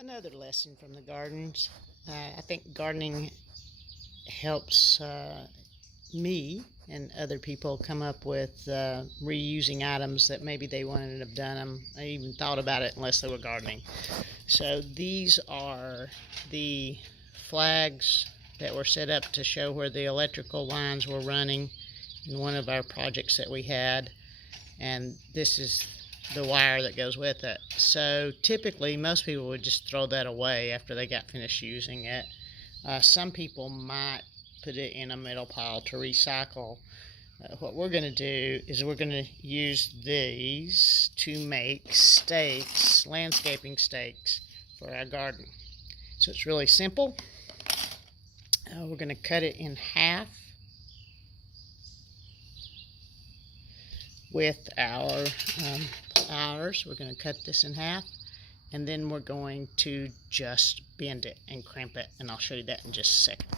Another lesson from the gardens. I think gardening helps me and other people come up with reusing items that maybe they wouldn't have done them. I even thought about it unless they were gardening. So these are the flags that were set up to show where the electrical lines were running in one of our projects that we had, and this is the wire that goes with it. So typically most people would just throw that away after they got finished using it. Some people might put it in a metal pile to recycle. What we're going to do is we're going to use these to make stakes, landscaping stakes for our garden. So it's really simple. We're going to cut it in half with our pliers. We're going to cut this in half, and then we're going to just bend it and crimp it, and I'll show you that in just a second.